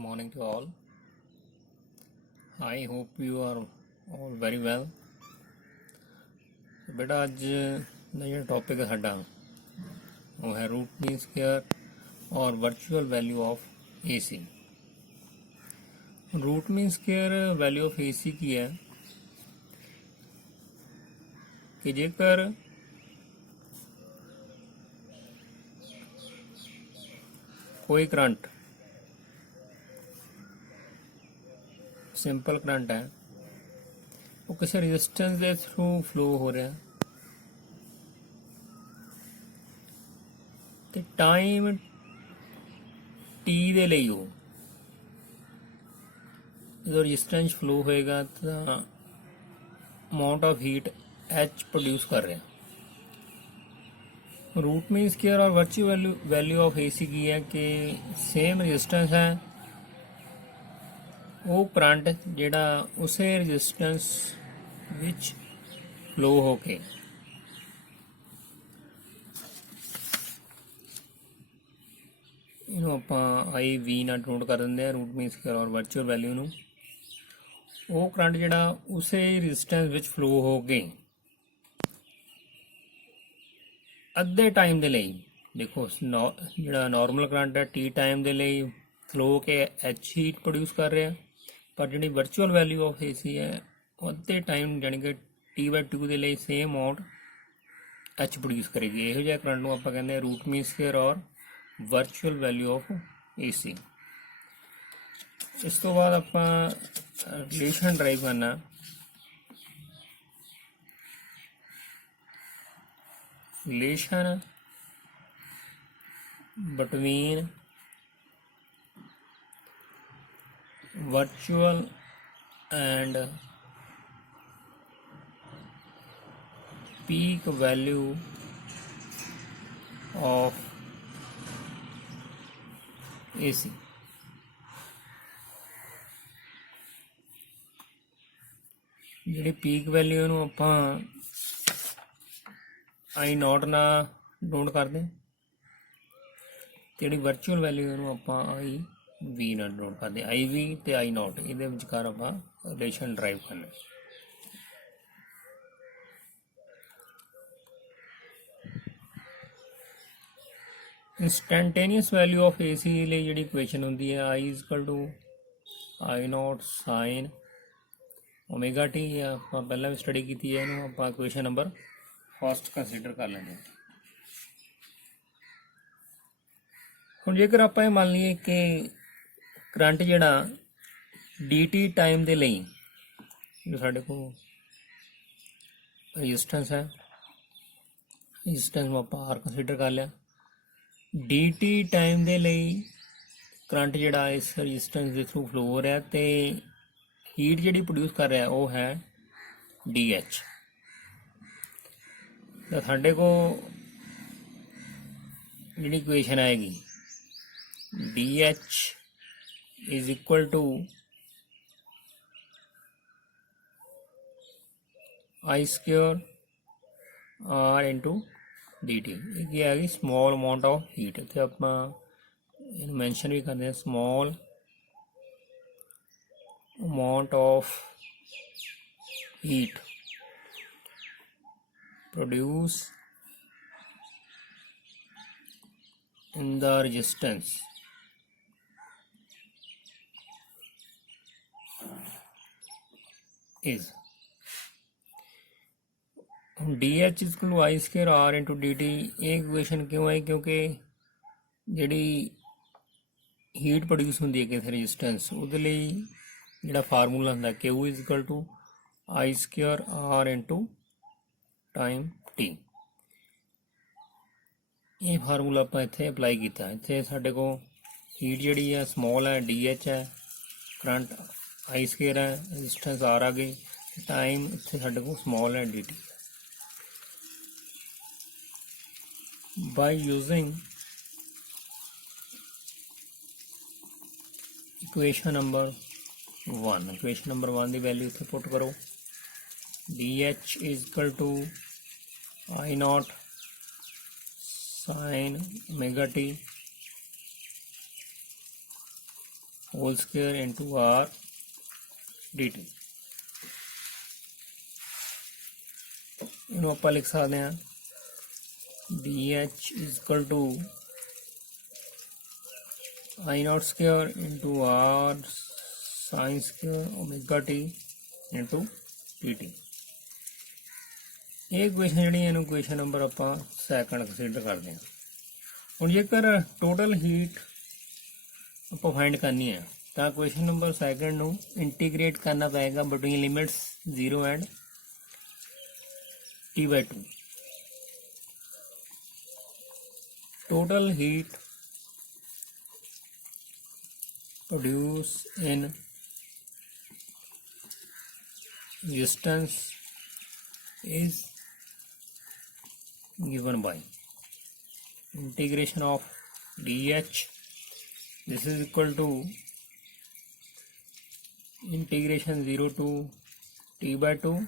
morning to all. I hope you are all very well. बेटा ਅੱਜ ਦਾ ਜਿਹੜਾ topic ਹੈ ਸਾਡਾ ਉਹ ਹੈ रूट मीन स्क्वायर और virtual value of AC। Root mean square value of AC की है कि जेकर कोई करंट सिंपल करंट है वो किसी रजिस्टेंस के थ्रू फ्लो हो रहा तो टाइम टी दे ਲਈ ਉਹ ਜਦੋਂ ਰजिस्टेंस फ्लो होएगा तो amount of heat H produce कर रहे हैं। रूट मीन स्क्वायर और वर्चुअल वैल्यू ऑफ AC की है कि सेम रजिस्टेंस है वो करंट ਜਿਹੜਾ ਉਸੇ ਰजिस्टेंस ਵਿੱਚ फ्लो होके ਇਹਨੂੰ ਆਪਾਂ IV ਨਾਲ ਡਿਨੋਟ ਕਰ ਦਿੰਦੇ ਆ रूट मीन स्क्वायर और वर्चुअल वैल्यू ਨੂੰ। ਉਹ ਕਰੰਟ ਜਿਹੜਾ ਉਸੇ ਰजिस्टेंस ਵਿੱਚ फ्लो ਹੋ ਕੇ ਅੱਧੇ ਟਾਈਮ ਦੇ ਲਈ ਦੇਖੋ ਜਿਹੜਾ ਨਾਰਮਲ ਕਰੰਟ ਹੈ T ਟਾਈਮ ਦੇ ਲਈ फ्लो के H हीट प्रोड्यूस कर रहे हैं पर जी वर्चुअल वैल्यू ऑफ AC है अद्धे टाइम यानी कि T/2 के लिए सेम अमाउंट H प्रोड्यूस करेगी। यहो जिहा करंट नूं आपां कहंदे रूट मीन स्क्वायर और वर्चुअल वैल्यू ऑफ AC। इस तो बाद आपां रिलेशन ड्राइव करना relation between virtual and peak value of AC। ਜਿਹੜੀ ਪੀਕ ਵੈਲਿਊ ਨੂੰ ਆਪਾਂ I0 ਨਾਲ ਡੋਂਟ ਕਰਦੇ ਜਿਹੜੀ ਵਰਚੁਅਲ ਵੈਲਿਊ ਨੂੰ ਆਪਾਂ IV ਨਾਲ ਡਿਨੋਟ ਕਰਦੇ IV ਤੇ I0 ਇਹਦੇ ਵਿਚਕਾਰ ਆਪਾਂ ਰਿਲੇਸ਼ਨ ਡਰਾਈਵ ਕਰਨਾ। ਇੰਸਟੈਂਟੇਨੀਅਸ ਵੈਲਿਊ ਆਫ AC ਲਈ ਜਿਹੜੀ ਇਕੁਏਸ਼ਨ ਹੁੰਦੀ ਹੈ I I0 sin ω t ਆਪਾਂ ਪਹਿਲਾਂ ਵੀ ਸਟੱਡੀ ਕੀਤੀ ਹੈ ਇਹਨੂੰ ਆਪਾਂ ਇਕੁਏਸ਼ਨ ਨੰਬਰ ਫਸਟ ਕੰਸੀਡਰ ਕਰ ਲੈਂਦੇ ਹਾਂ। ਹੁਣ ਜੇਕਰ ਆਪਾਂ ਇਹ ਮੰਨ ਲਈਏ ਕਿ करंट जिहड़ा dt टाइम दे लई जो साडे को रजिस्टेंस है रजिस्टेंस में आपां R कंसीडर कर लिया dt टाइम दे लई करंट जिहड़ा इस रजिस्टेंस के थ्रू फ्लो हो रहा ते हीट जिहड़ी प्रोड्यूस कर रहा वो है DH। तो साडे को जिहड़ी इक्वेशन आएगी DH is equal to I square R into dt। ये आ गई स्मॉल अमाउंट ऑफ हीट तो आप मैंशन भी करते हैं small amount of heat produce in the resistance is DH is equal to I square R into dt। ये equation क्यों है क्योंकि जिहड़ी हीट प्रोड्यूस होंदी है किसी रजिस्टेंस उहदे लई जिहड़ा फार्मूला हुंदा Q is equal to I square R into time T। ये फार्मूला आपां इत्थे अप्लाई कीता इत्थे साडे को हीट जिहड़ी है स्मॉल है DH है करंट I स्केयर है रजिस्टेंस R आ गई टाइम इत्थे साडे को स्मॉल है dt। By using equation number 1 equation number 1 की वैल्यू इत्थे पुट करो DH is equal to I0 sin ω t whole square into R D T. ਇਹਨੂੰ ਆਪਾਂ ਲਿਖ ਸਕਦੇ ਹਾਂ D H equal to I naught square into R sine square omega T into T T. ਇਹ equation ਜਿਹੜੀ ਇਹਨੂੰ equation number ਆਪਾਂ second consider ਕਰਦੇ ਹਾਂ। ਹੁਣ ਜੇਕਰ ਟੋਟਲ ਹੀਟ ਆਪਾਂ ਫਾइंड ਕਰਨੀ ਹੈ ਤਾਂ ਇਕੁਏਸ਼ਨ ਨੰਬਰ ਸੈਕੰਡ ਨੂੰ ਇੰਟੀਗ੍ਰੇਟ ਕਰਨਾ ਪਏਗਾ between limits 0 and T/2। total heat produced in resistance is given by integration of dH. This is equal to integration 0 to T/2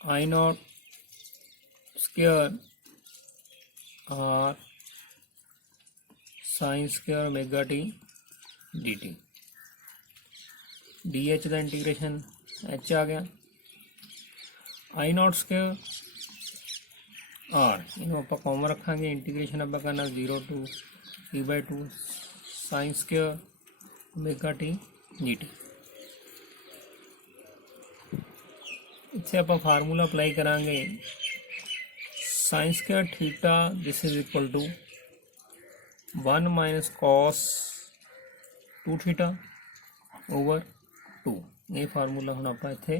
I naught square r sin square omega t dt। dH the integration h आ गया। I naught square r ਇਹਨੂੰ ਆਪਾਂ common ਰੱਖਾਂਗੇ। Integration ਆਪਾਂ ਕਰਨਾ 0 to T/2 sin square omega t dt। इत्थे आप formula apply करांगे sine square theta this is equal to 1 minus cos 2 theta over 2। ये फार्मूला हम आप इत्थे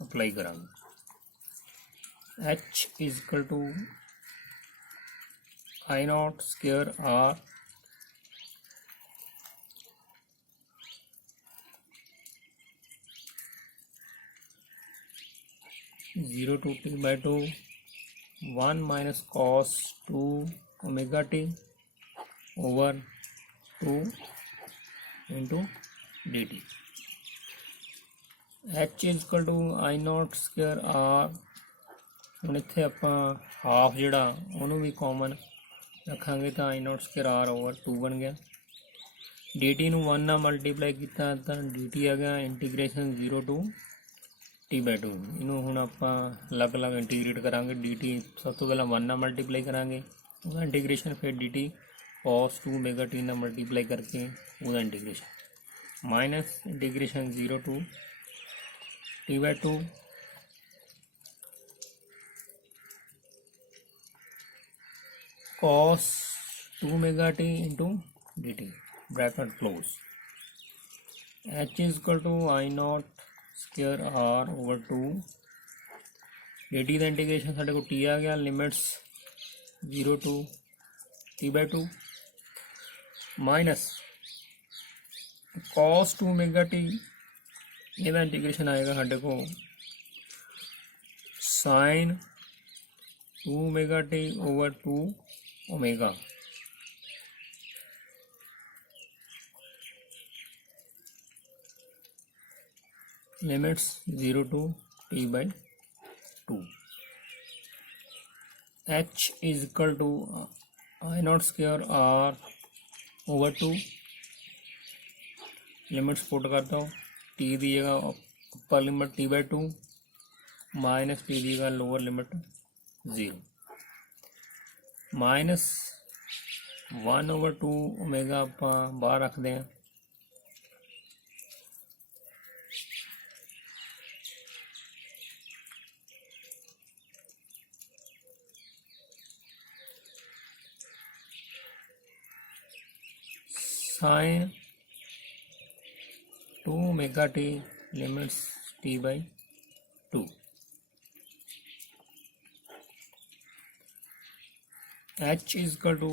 अप्लाई करांगे। H is equal to I naught square R zero to T/2 1 minus cos 2 omega T over 2 into D T. H is equal to I naught square R. हम इत्थे आपां half जिहड़ा उहनूं भी कॉमन रखांगे तो आई नॉट स्क्वायर आर ओवर 2 बन गया। D T नूं 1 नाल मल्टीप्लाई किया तो डी टी आ गया इंटीग्रेशन 0 टू T/2। इनू हुण आपां अलग अलग इंटीग्रेट करांगे। डी टी सब तो पहला 1 नाल मल्टीप्लाई करांगे उसका इंटीग्रेशन, फिर D T cos 2 omega T नाल मल्टीप्लाई करके उसका integration minus integration 0 to T/2 cos 2 omega T into D T bracket close. H is equal to I naught square are over 2 D T का integration साढ़े को T आ गया। Limits 0 to T/2 minus cos 2 omega T इसका integration आएगा साढ़े को sine 2 omega T over 2 omega. Limits 0 to T/2। H is equal to I naught square are over 2। Limits put करता हूँ। टी दी जगह upper limit T/2 minus t दी जगह lower limit 0 minus 1 over 2 omega आप बाहर रखते हैं। Sine 2 omega t limits T/2। H is equal to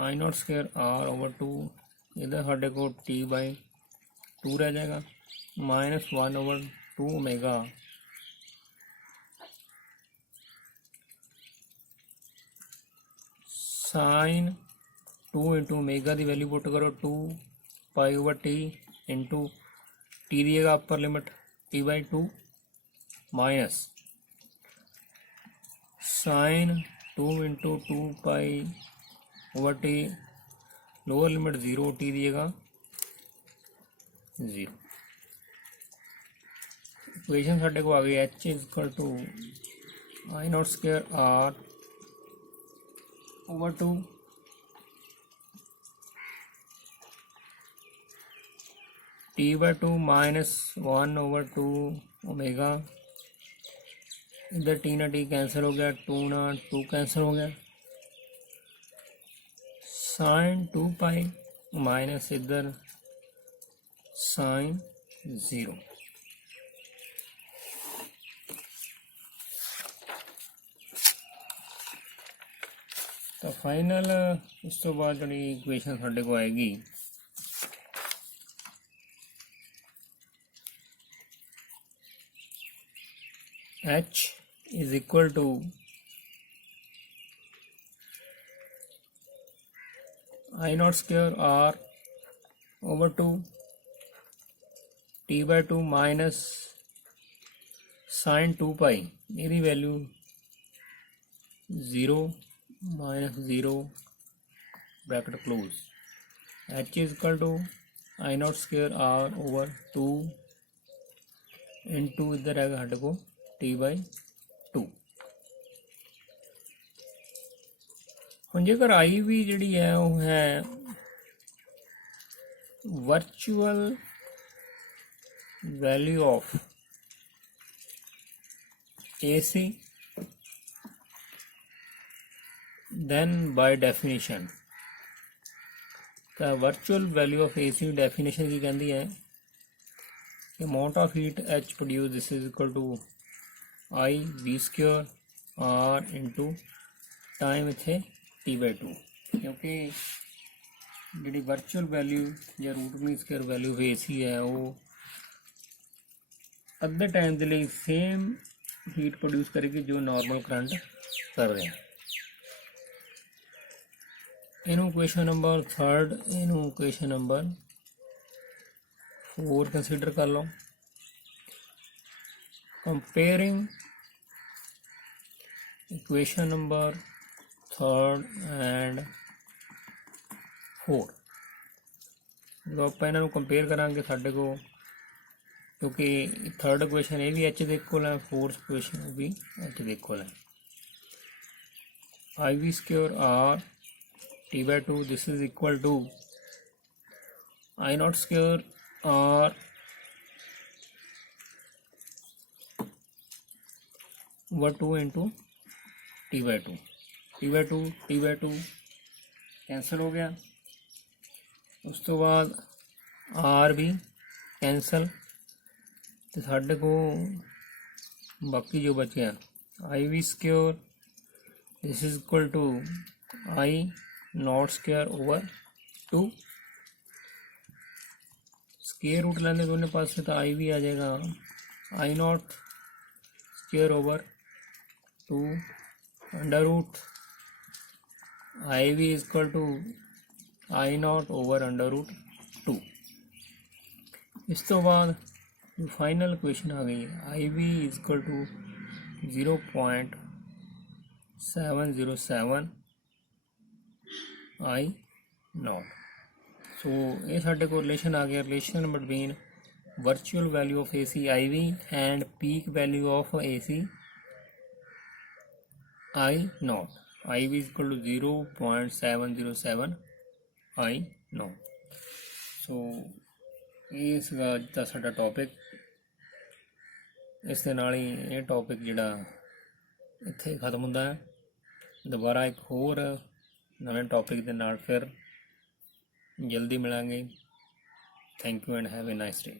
I naught square are over 2। इधर साढ़े को T/2 रह जाएगा minus 1 over 2 omega sine 2 into omega की वैल्यू पुट करो 2 pi over t into t दी जगह upper limit T/2 minus sine 2 into 2 pi over t, lower limit 0, t दी जगह 0। इक्वेशन साढ़े को आ गई h is equal to I naught square are over 2 T/2 minus 1 over 2 omega. इधर t ना टी कैंसिल हो गया, 2 ना 2 कैंसिल हो गया, साइन 2 पाई माइनस इधर साइन 0। तो फाइनल इस तो बाद जी इक्वेशन साढ़े को आएगी H is equal to I naught square R over 2 T/2 minus sine 2 pi, मेरी value 0 minus 0 bracket close. H is equal to I naught square R over 2 into इधर आएगा साढ़े को T/2। हम जेकर आई भी जी है वो है virtual value of AC, then by definition तो virtual value of AC definition की कहती है कि amount of heat H produce this is equal to I we square R into time इतने T/2, क्योंकि जी वर्चुअल वैल्यू या root mean square value of AC है वो अद्धे टाइम के लिए सेम हीट प्रोड्यूस करेगी जो नॉर्मल करंट कर रहे हैं। इनू क्वेश्चन नंबर 3, इनू क्वेश्चन नंबर 4 कंसीडर कर लो। कंपेयरिंग इक्वेशन नंबर 3 एंड 4, जो आप इन्हों कंपेयर करांगे साढ़े को, क्योंकि 3rd इक्वेशन ये भी एच के इक्वल है, 4th इक्वेशन भी एच के इक्वल है। I we square r T/2 this is equal to I naught square r over 2 into T/2। T/2 cancel हो गया, उस तो बाद आर भी कैंसल, तो साढ़े को बाकी जो बच गया I we square this is equal to I naught square over 2, square root लेने दोनों पास से तो आई भी आ जाएगा, I naught square over 2 under root I V is equal to I naught over under root 2। इस तो बाद जो फाइनल इक्वेशन आ गई है I V is equal to 0.707 I naught. So ये साढ़े को रिलेशन आ गया, relation between virtual value of AC I V and peak value of AC I naught. I V is equal to 0.707 I naught. So ये अज का साडा topic, इस दे नाल ही ये टॉपिक जिहड़ा इत्थे खत्म हुंदा है। दोबारा एक होर नवे टॉपिक दे नाल फिर जल्दी मिलांगे। Thank you and have a nice day.